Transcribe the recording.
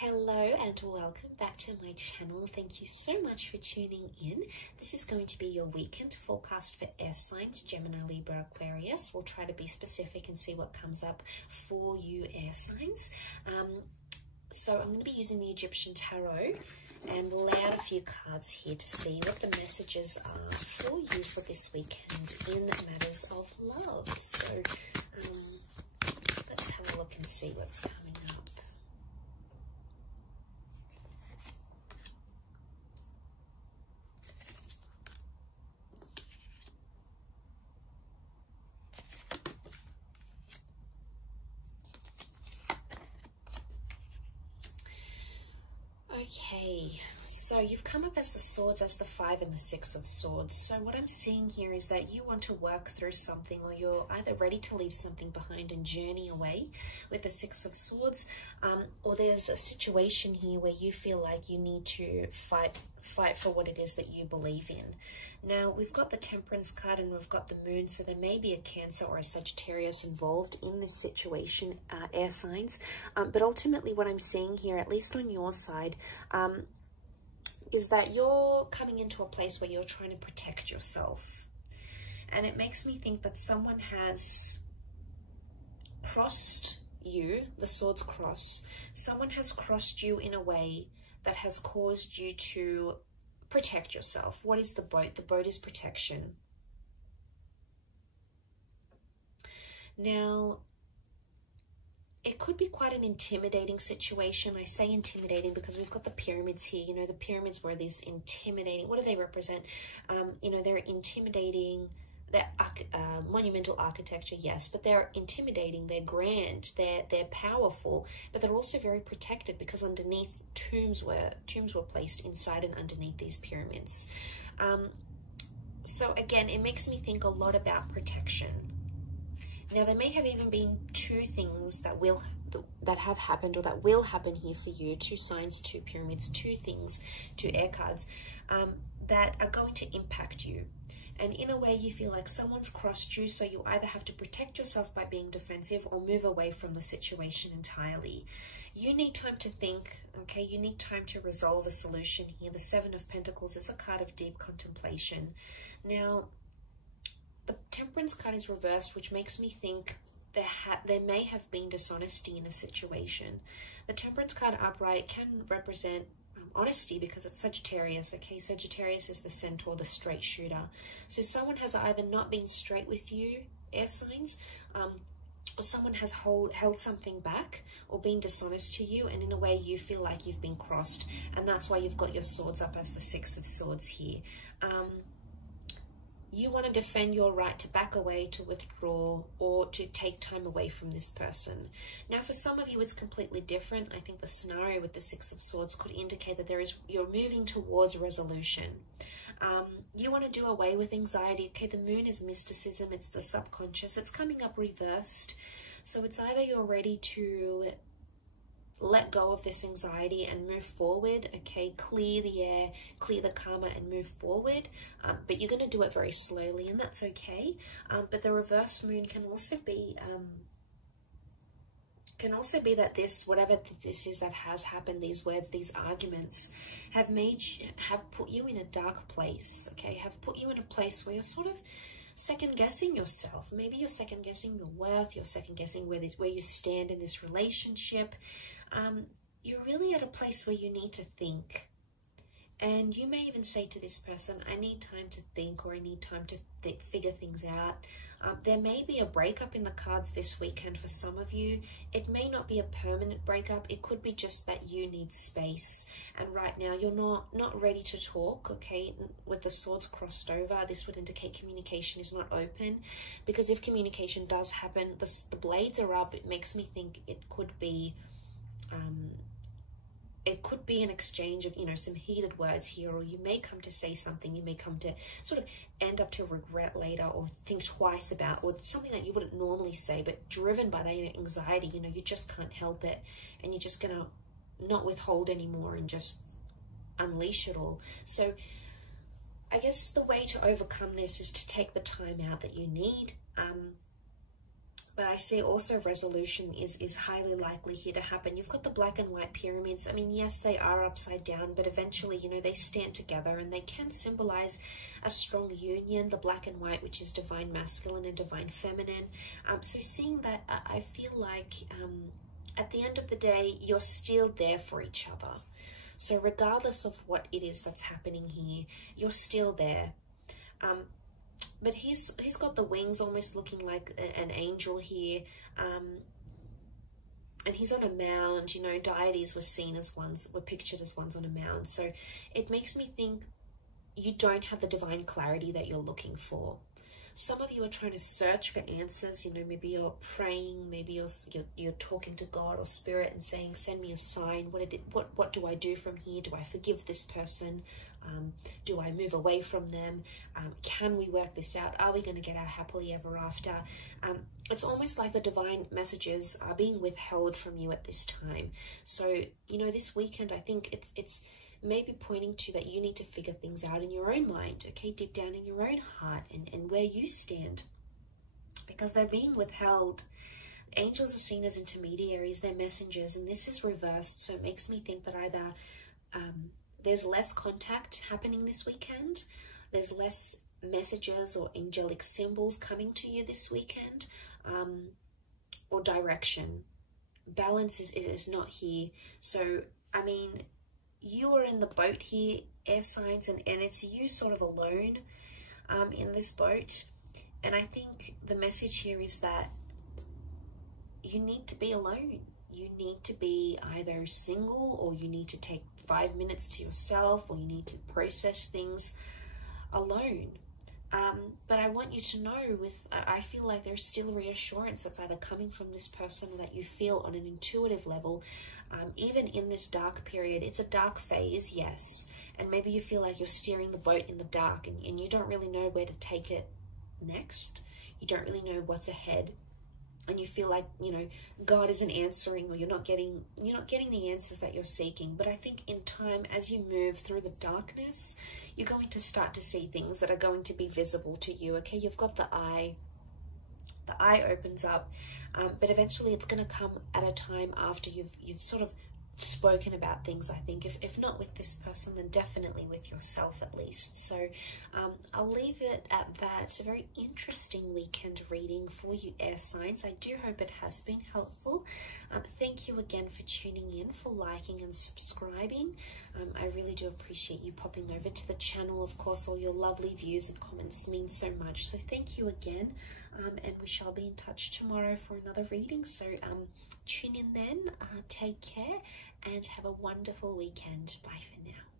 Hello and welcome back to my channel. Thank you so much for tuning in. This is going to be your weekend forecast for air signs, Gemini, Libra, Aquarius. We'll try to be specific and see what comes up for you air signs. So I'm going to be using the Egyptian Tarot and we'll lay out a few cards here to see what the messages are for you for this weekend in matters of love. So let's have a look and see what's coming up. Okay, so you've come up as the Swords, as the 5 and the 6 of Swords. So what I'm seeing here is that you want to work through something, or you're either ready to leave something behind and journey away with the 6 of Swords, or there's a situation here where you feel like you need to fight for what it is that you believe in. Now, we've got the Temperance card and we've got the Moon, so there may be a Cancer or a Sagittarius involved in this situation, air signs. But ultimately what I'm seeing here, at least on your side, is that you're coming into a place where you're trying to protect yourself. And it makes me think that someone has crossed you, the Swords cross. Someone has crossed you in a way that has caused you to protect yourself. What is the boat? The boat is protection. Now, it could be quite an intimidating situation. I say intimidating because we've got the pyramids here. You know, the pyramids were these intimidating, what do they represent? You know, they're intimidating. They're monumental architecture, yes, but they're intimidating, they're grand, they're powerful, but they're also very protected because underneath tombs were placed inside and underneath these pyramids. So again, it makes me think a lot about protection. Now, there may have even been two things that have happened or that will happen here for you, 2 signs, 2 pyramids, 2 things, 2 air cards, that are going to impact you. And in a way, you feel like someone's crossed you, so you either have to protect yourself by being defensive or move away from the situation entirely. You need time to think, okay? You need time to resolve a solution here. The 7 of Pentacles is a card of deep contemplation. Now, the Temperance card is reversed, which makes me think there may have been dishonesty in a situation. The Temperance card upright can represent honesty because it's Sagittarius, okay? Sagittarius is the centaur, the straight shooter. So someone has either not been straight with you, air signs, or someone has held something back or been dishonest to you, and in a way you feel like you've been crossed, and that's why you've got your swords up as the 6 of Swords here. You want to defend your right to back away, to withdraw, or to take time away from this person. Now, for some of you, it's completely different. I think the scenario with the 6 of Swords could indicate that you're moving towards resolution. You want to do away with anxiety. Okay, the Moon is mysticism. It's the subconscious. It's coming up reversed. So it's either you're ready to let go of this anxiety and move forward, okay, clear the air, clear the karma and move forward, but you're going to do it very slowly, and that's okay. But the reverse Moon can also be that this, whatever this is that has happened, these words, these arguments have put you in a dark place, okay, have put you in a place where you're sort of second-guessing yourself. Maybe you're second-guessing your worth, you're second-guessing where you stand in this relationship. You're really at a place where you need to think. And you may even say to this person, I need time to think, or I need time to figure things out. There may be a breakup in the cards this weekend for some of you. It may not be a permanent breakup. It could be just that you need space. And right now you're not ready to talk, okay? With the swords crossed over, this would indicate communication is not open. Because if communication does happen, the blades are up. It makes me think it could be an exchange of, you know, some heated words here, or you may come to say something, you may come to sort of end up to regret later, or think twice about, or something that you wouldn't normally say, but driven by that anxiety, you know, you just can't help it, and you're just gonna not withhold anymore and just unleash it all. So I guess the way to overcome this is to take the time out that you need. But I see also resolution is highly likely here to happen. You've got the black and white pyramids. I mean, yes, they are upside down, but eventually, you know, they stand together and they can symbolize a strong union, the black and white, which is divine masculine and divine feminine. So seeing that, I feel like at the end of the day, you're still there for each other. So regardless of what it is that's happening here, you're still there. But he's got the wings almost looking like an angel here. And he's on a mound, you know, deities were pictured as ones on a mound. So it makes me think you don't have the divine clarity that you're looking for. Some of you are trying to search for answers. You know, maybe you're praying, maybe you're talking to God or Spirit and saying, send me a sign. What do I do from here? Do I forgive this person? Do I move away from them? Can we work this out? Are we going to get our happily ever after? It's almost like the divine messages are being withheld from you at this time. So, you know, this weekend, I think it's maybe pointing to that you need to figure things out in your own mind, okay? Dig down in your own heart and where you stand, because they're being withheld. Angels are seen as intermediaries, they're messengers, and this is reversed. So it makes me think that either there's less contact happening this weekend, there's less messages or angelic symbols coming to you this weekend, or direction. Balance is not here. So, I mean, you are in the boat here, air signs, and it's you sort of alone in this boat. And I think the message here is that you need to be alone. You need to be either single, or you need to take 5 minutes to yourself, or you need to process things alone. But I want you to know, I feel like there's still reassurance that's either coming from this person, or that you feel on an intuitive level. Even in this dark period, it's a dark phase, yes, and maybe you feel like you're steering the boat in the dark, and you don't really know where to take it next. You don't really know what's ahead, and you feel like, you know, God isn't answering, or you're not getting the answers that you're seeking. But I think in time, as you move through the darkness, you're going to start to see things that are going to be visible to you, okay? You've got the eye opens up, but eventually it's going to come at a time after you've sort of spoken about things. I think if not with this person, then definitely with yourself at least. So I'll leave it at that. It's a very interesting weekend reading for you, air signs. I do hope it has been helpful. Thank you again for tuning in, for liking and subscribing. I really do appreciate you popping over to the channel. Of course, all your lovely views and comments mean so much, so thank you again. And we shall be in touch tomorrow for another reading. So tune in then, take care, and have a wonderful weekend. Bye for now.